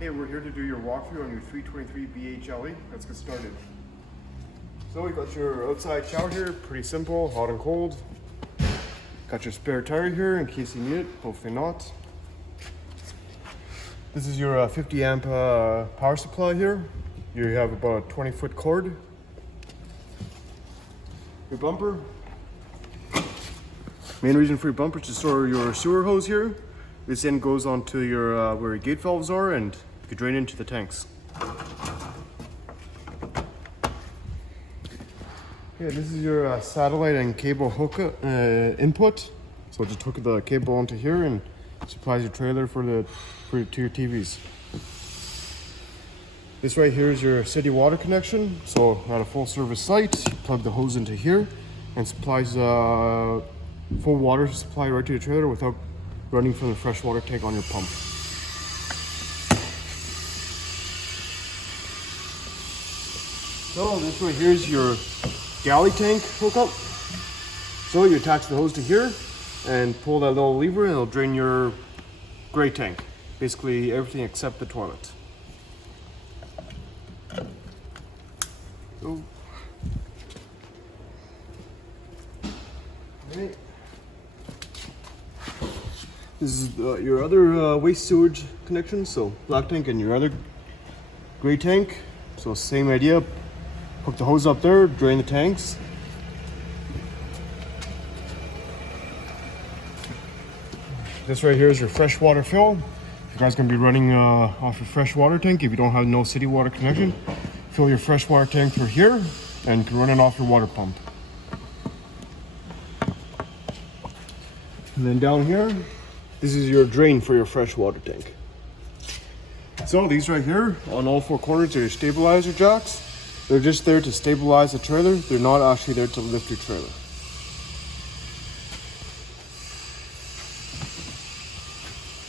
Hey, we're here to do your walkthrough on your 323 BHLE. Let's get started. So we got your outside shower here, pretty simple, hot and cold. Got your spare tire here in case you need it, hopefully not. This is your 50 amp power supply here. You have about a 20-foot cord. Your bumper. Main reason for your bumper is to store your sewer hose here. This end goes onto your where your gate valves are and you can drain into the tanks. Yeah, this is your satellite and cable hook input. So just hook the cable onto here and supplies your trailer to your TVs. This right here is your city water connection. So at a full service site, you plug the hose into here and supplies full water supply right to your trailer without running from the fresh water tank on your pump. So this right here is your galley tank hookup. So you attach the hose to here and pull that little lever and it'll drain your gray tank. Basically everything except the toilet. So, right. This is your other waste sewage connection, so black tank and your other gray tank. So same idea, hook the hose up there, drain the tanks. This right here is your fresh water fill. You guys gonna be running off your fresh water tank. If you don't have no city water connection, fill your fresh water tank through here and you can run it off your water pump. And then down here, this is your drain for your fresh water tank. So these right here on all four corners are your stabilizer jacks. They're just there to stabilize the trailer. They're not actually there to lift your trailer.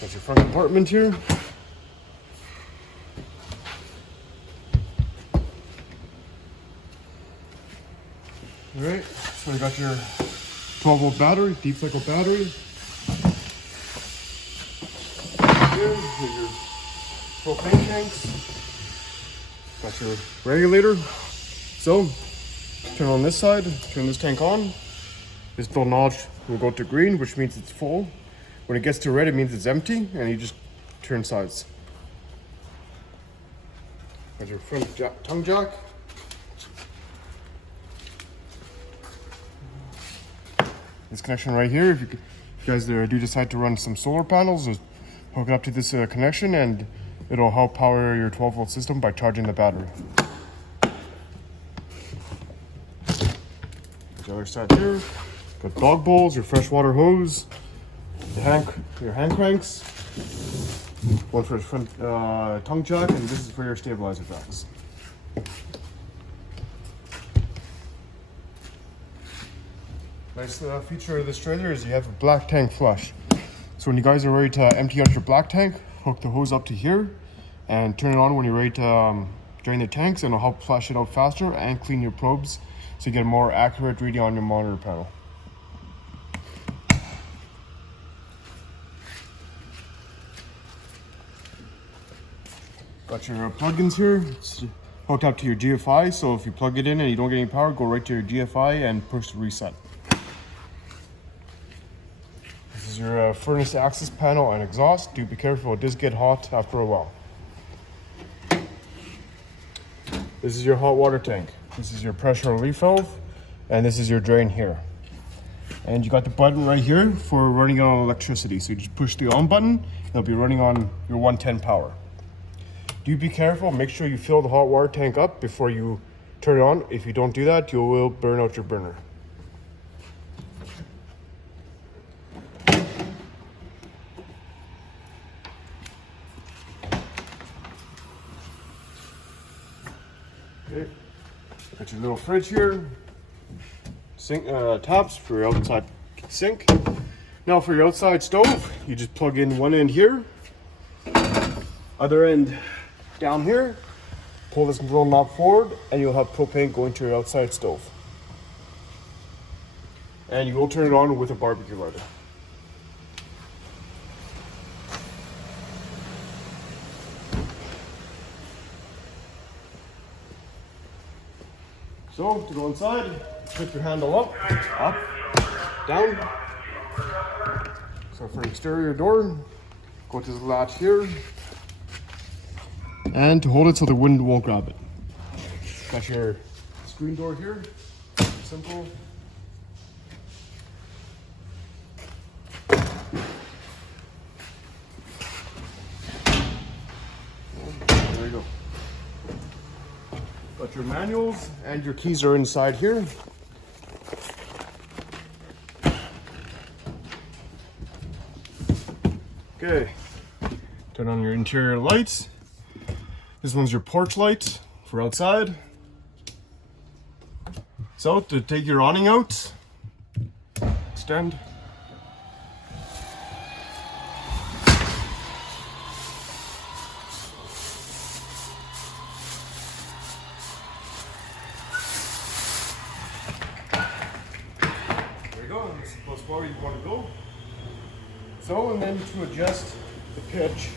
Got your front compartment here. All right, so you got your 12-volt battery, deep cycle battery. Here, here's your propane tanks. Got your regulator. So, turn on this side, turn this tank on. This little notch will go to green, which means it's full. When it gets to red, it means it's empty, and you just turn sides. Got your front tongue jack. This connection right here, if you guys do decide to run some solar panels, just hook it up to this connection and it'll help power your 12-volt system by charging the battery. The other side here, got dog bowls, your freshwater hose, your hand cranks, one for the front tongue jack, and this is for your stabilizer jacks. Nice feature of this trailer is you have a black tank flush. So when you guys are ready to empty out your black tank, hook the hose up to here and turn it on when you're ready to drain the tanks, and it'll help flush it out faster and clean your probes so you get a more accurate reading on your monitor panel. Got your plugins here. It's hooked up to your GFI, so if you plug it in and you don't get any power, go right to your GFI and push the reset. This is your furnace access panel and exhaust. Do be careful, it does get hot after a while. This is your hot water tank. This is your pressure relief valve, and this is your drain here. And you got the button right here for running it on electricity. So you just push the on button, it'll be running on your 110 power. Do be careful, make sure you fill the hot water tank up before you turn it on. If you don't do that, you will burn out your burner. Okay. Got your little fridge here. Sink taps for your outside sink. Now for your outside stove, you just plug in one end here, other end down here, pull this control knob forward, and you'll have propane going to your outside stove. And you will turn it on with a barbecue lighter. So to go inside, flip your handle up, down. So for exterior door, go to the latch here. And to hold it so the wind won't grab it. Got your screen door here, simple. There you go. Got your manuals and your keys are inside here. Okay, turn on your interior lights. This one's your porch light for outside. So to take your awning out, extend. There you go, that's the most far you want to go. So, and then to adjust the pitch,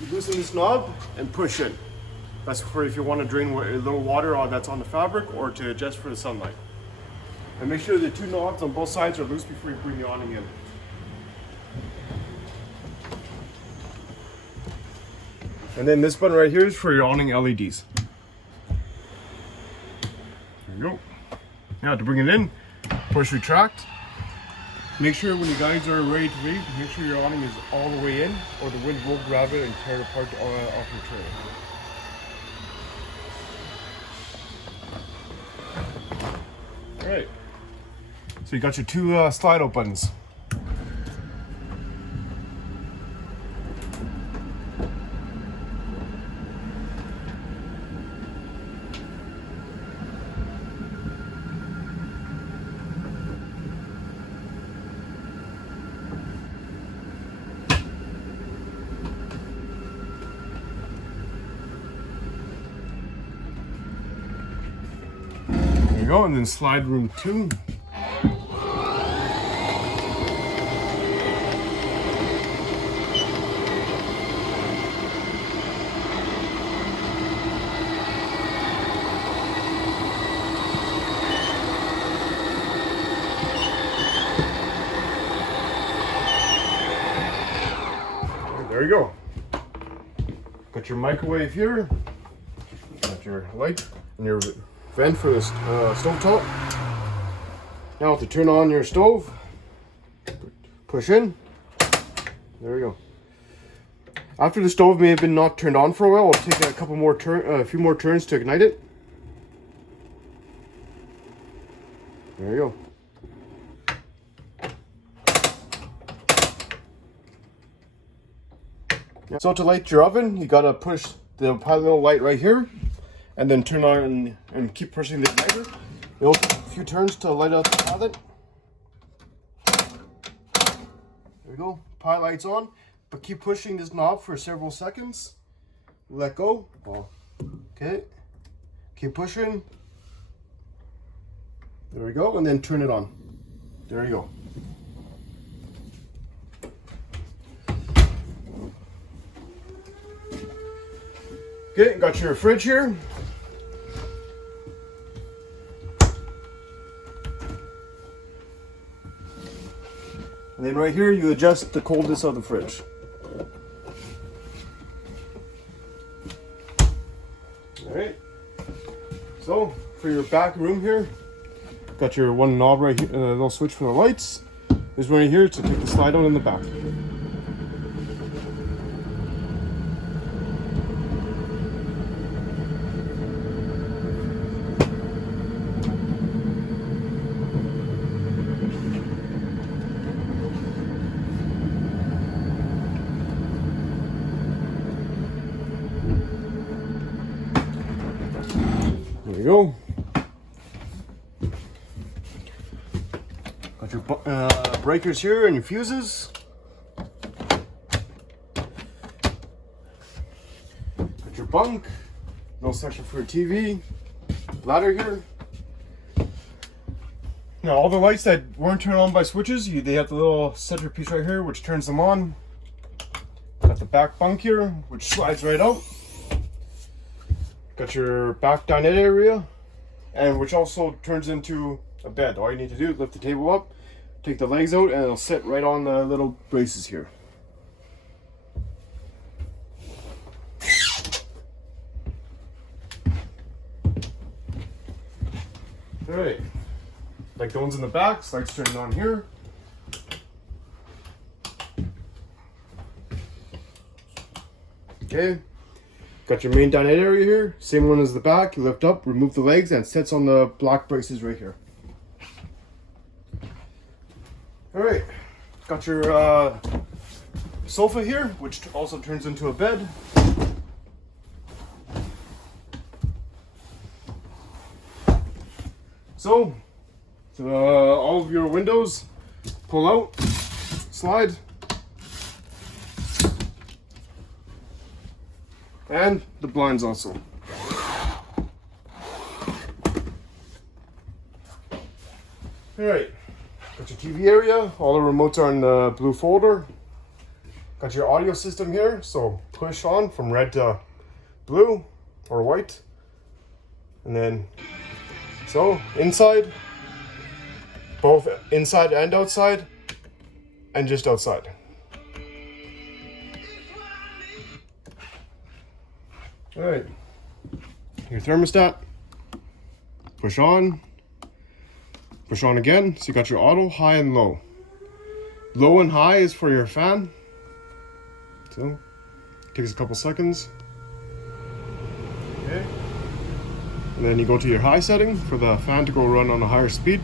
you loosen this knob and push in. That's for if you want to drain a little water that's on the fabric or to adjust for the sunlight. And make sure the two knobs on both sides are loose before you bring the awning in. And then this button right here is for your awning LEDs. There you go. Now to bring it in, push retract. Make sure when you guys are ready to leave, make sure your awning is all the way in or the wind will grab it and tear it apart off your trailer. Alright, so you got your two slide out buttons. There you go, and then slide room 2. There you go. Got your microwave here. Got your light and your vent for the stove top. Now to turn on your stove, push in. There we go. After the stove may have been not turned on for a while, I'll take a few more turns to ignite it. There you go. So to light your oven, you gotta push the pilot light right here, and then turn on and keep pushing the igniter. You'll take a few turns to light up the pilot. There we go. Pilot light's on, but keep pushing this knob for several seconds. Let go. Okay. Keep pushing. There we go, and then turn it on. There you go. Okay, got your fridge here. And then right here, you adjust the coldness of the fridge. All right. So for your back room here, got your one knob right here, little switch for the lights. There's one right here to take the slide out in the back. There you go. Got your breakers here and your fuses. Got your bunk. No section for your TV. Ladder here. Now all the lights that weren't turned on by switches, they have the little center piece right here which turns them on. Got the back bunk here which slides right out. Got your back dinette area, and which also turns into a bed. All you need to do is lift the table up, take the legs out, and it'll sit right on the little braces here. Alright, like the ones in the back, lights turning on here. Okay, got your main dinette area here, same one as the back. You lift up, remove the legs, and it sits on the black braces right here. Alright, got your sofa here, which also turns into a bed. So, all of your windows pull out, slide, and the blinds also. Alright, got your TV area, all the remotes are in the blue folder. Got your audio system here, so push on from red to blue or white. And then, so inside, both inside and outside, and just outside. Alright, your thermostat, push on again, so you got your auto, high and low. Low and high is for your fan, so takes a couple seconds. Okay, and then you go to your high setting for the fan to go run on a higher speed.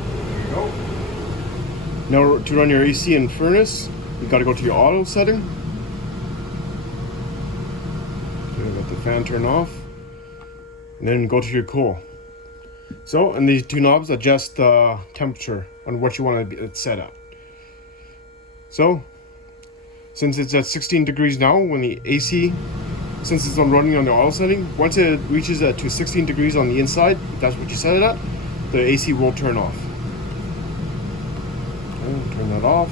There you go. Now to run your AC and furnace, you got to go to your auto setting. Okay, let the fan turn off, and then go to your cool. So, and these two knobs adjust the temperature on what you want it set at. So, since it's at 16 degrees now, when the AC, since it's running on the auto setting, once it reaches to 16 degrees on the inside, if that's what you set it at, the AC will turn off. Okay, turn that off.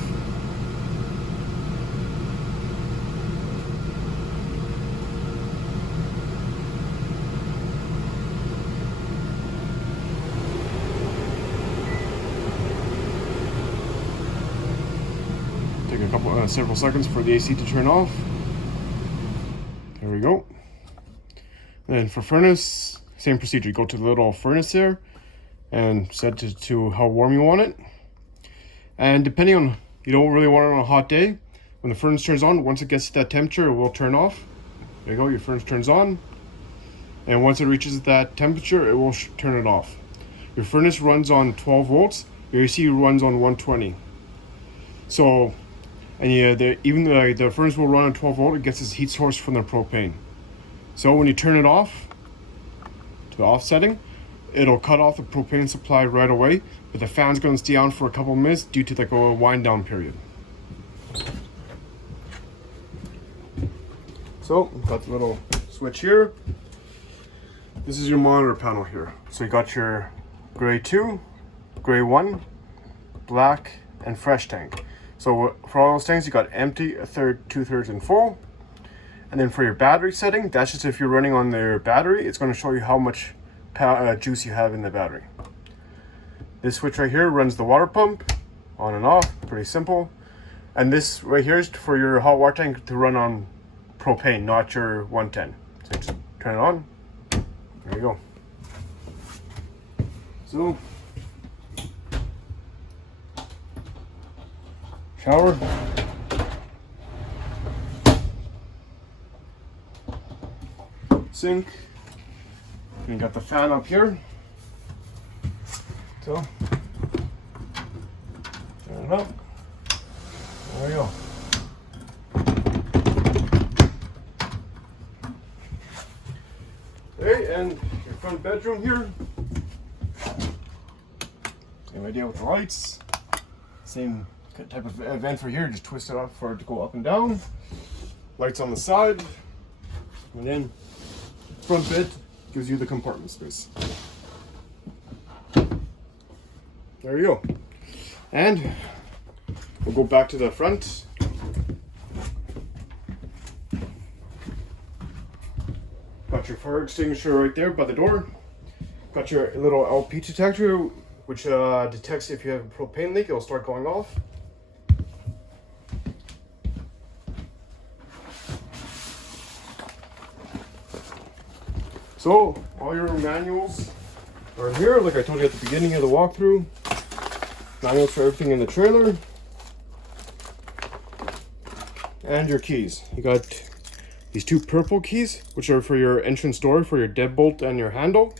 Take a couple, several seconds for the AC to turn off. There we go. Then for furnace, same procedure. You go to the little furnace there and set it to how warm you want it. And depending on, you don't really want it on a hot day, when the furnace turns on, once it gets to that temperature, it will turn off. There you go, your furnace turns on. And once it reaches that temperature, it will turn it off. Your furnace runs on 12 volts, your AC runs on 120. So, and yeah, the furnace will run on 12 volt, it gets its heat source from the propane. So when you turn it off, to the off setting, it'll cut off the propane supply right away, but the fan's going to stay on for a couple of minutes due to like a wind down period. So, got the little switch here. This is your monitor panel here. So you got your gray 2, gray 1, black, and fresh tank. So for all those tanks, you got empty, a third, 2/3, and full. And then for your battery setting, that's just if you're running on their battery, it's going to show you how much juice you have in the battery. This switch right here runs the water pump, on and off, pretty simple. And this right here is for your hot water tank to run on propane, not your 110. So just turn it on, there you go. So, shower. Sink. You got the fan up here. So, turn it up. There you go. Okay, and your front bedroom here. Same idea with the lights. Same type of vent for here, just twist it off for it to go up and down. Lights on the side. And then front bed gives you the compartment space. There you go. And we'll go back to the front. Got your fire extinguisher right there by the door. Got your little LP detector, which detects if you have a propane leak. It'll start going off. So all your manuals are here, like I told you at the beginning of the walkthrough. Manuals for everything in the trailer. And your keys. You got these two purple keys, which are for your entrance door, for your deadbolt and your handle.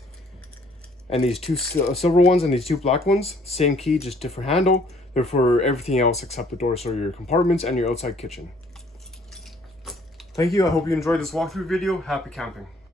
And these two silver ones and these two black ones, same key, just different handle. They're for everything else except the door, so your compartments and your outside kitchen. Thank you, I hope you enjoyed this walkthrough video. Happy camping.